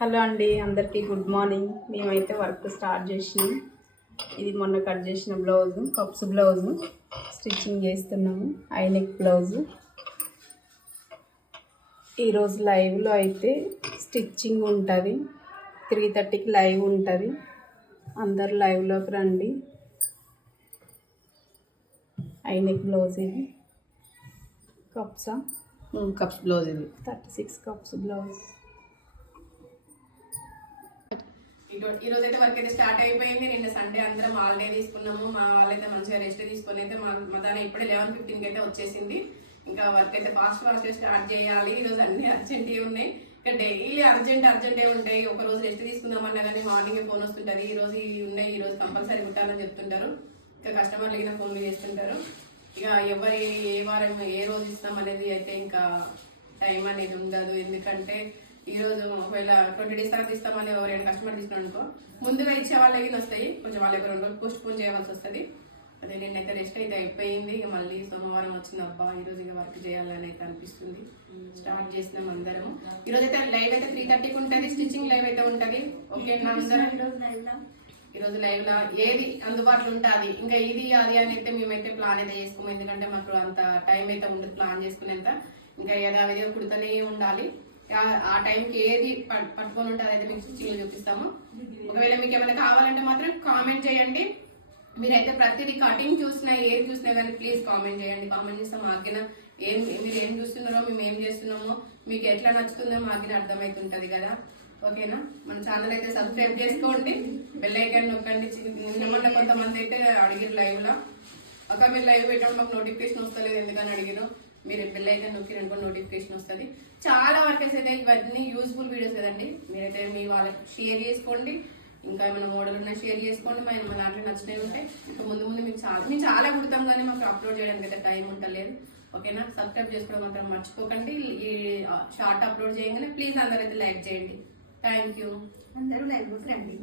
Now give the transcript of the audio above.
Hello అండి, అందరికీ good morning. మేమైతే వర్క్ స్టార్ట్ చేసినాం. ఇది మొన్న కట్ చేసిన బ్లౌజు, కప్స్ బ్లౌజు స్టిచ్చింగ్ చేస్తున్నాము. ఐనెక్ బ్లౌజు. ఈరోజు లైవ్లో అయితే స్టిచ్చింగ్ ఉంటుంది. 3:30కి లైవ్ ఉంటుంది. అందరు లైవ్లోకి రండి. ఐనెక్ బ్లౌజ్ ఇది. కప్స్ బ్లౌజ్ ఇది 36 కప్స్ బ్లౌజ్. ఈరోజు అయితే వర్క్ అయితే స్టార్ట్ అయిపోయింది. నిన్న సండే అందరం హాలిడే తీసుకున్నాము. మా వాళ్ళైతే మంచిగా రెస్ట్ తీసుకొని అయితే మా దాని ఇప్పుడే 11:15కి అయితే వచ్చేసింది. ఇంకా వర్క్ అయితే ఫాస్ట్ స్టార్ట్ చేయాలి. ఈరోజు అన్ని అర్జెంట్గా ఉన్నాయి. ఇంకా డైలీ అర్జెంటే ఉంటాయి. ఒక రోజు రెస్ట్ తీసుకుందామన్నా కానీ మార్నింగ్ ఫోన్ వస్తుంటుంది. ఈ రోజు ఇవి ఉన్నాయి, ఈ రోజు కంపల్సరీ కుట్టాలని చెప్తుంటారు. ఇంకా కస్టమర్లు కింద ఫోన్లు చేస్తుంటారు. ఇక ఎవరి ఏ వారం ఏ రోజు ఇస్తాం అనేది అయితే ఇంకా టైం అనేది ఉండదు. ఎందుకంటే ఈరోజు ఒకవేళ 20 days తర్వాత ఇస్తామని ఎవరైనా కస్టమర్ తీసుకున్నాను అనుకో, ముందుగా ఇచ్చే వాళ్ళకి వస్తాయి. కొంచెం వాళ్ళకి 2 రోజులు పోస్ట్ పోన్ చేయవలసి వస్తుంది. అదే నిన్నైతే రెస్ట్ అయితే అయిపోయింది. ఇక మళ్ళీ సోమవారం వచ్చింది. అబ్బా ఈరోజు ఇక వర్క్ చేయాలని అయితే అనిపిస్తుంది. స్టార్ట్ చేసినాం అందరం. ఈరోజు అయితే లైవ్ అయితే 3:30కి ఉంటుంది. స్టిచ్చింగ్ లైవ్ అయితే ఉంటుంది. ఓకేనా అందరం? ఈరోజు లైవ్ లా ఏది అందుబాటులో ఉంటుంది. ఇంకా ఇది అది అని అయితే మేమైతే ప్లాన్ అయితే చేసుకోము. ఎందుకంటే మాకు అంత టైం అయితే ఉండదు ప్లాన్ చేసుకునేంత. ఇంకా యథావిధిగా కుడుతూనే ఉండాలి. ఆ టైంకి ఏది పట్టుకొని ఉంటే అదైతే మీకు స్టిచ్చింగ్ చూపిస్తాము. ఒకవేళ మీకు ఏమైనా కావాలంటే మాత్రం కామెంట్ చేయండి. మీరైతే ప్రతిదీ కటింగ్ చూసినా ఏది చూసినా కానీ ప్లీజ్ కామెంట్ చేయండి. కామెంట్ చేస్తే మాకిన మీరు ఏం చూస్తున్నారో మేము ఏం చేస్తున్నామో మీకు ఎట్లా నచ్చుతుందో మాకిన అర్థమవుతుంటది కదా. ఓకేనా? మన ఛానల్ అయితే సబ్స్క్రైబ్ చేసుకోండి, బెల్ ఐకాన్ నొక్కండి. నిన్నమన్నా కొంతమంది అయితే అడిగిరు లైవ్ లో, ఒక మీరు లైవ్ పెట్టడం మాకు నోటిఫికేషన్ వస్తలేదు ఎందుకని అడిగిరు. మీరు బెల్ ఐకాన్ నొక్కిరనుకో నోటిఫికేషన్ వస్తుంది. చాలా వర్కర్స్ అయితే ఇవన్నీ యూస్ఫుల్ వీడియోస్ కదండి. మీరైతే మీ వాళ్ళకి షేర్ చేసుకోండి. ఇంకా ఏమైనా మోడల్ ఉన్నా షేర్ చేసుకోండి. మన దాంట్లో నచ్చినవి ఉంటాయి. ఇంకా ముందు మేము చాలా కుడతాం కానీ మాకు అప్లోడ్ చేయడానికి అయితే టైం ఉండలేదు. ఓకేనా? సబ్స్క్రైబ్ చేసుకోవడం మాత్రం మర్చిపోకండి. ఈ షార్ట్ అప్లోడ్ చేయగానే ప్లీజ్ అందరైతే లైక్ చేయండి. Thank you. అందరూ లైవ్ రండి.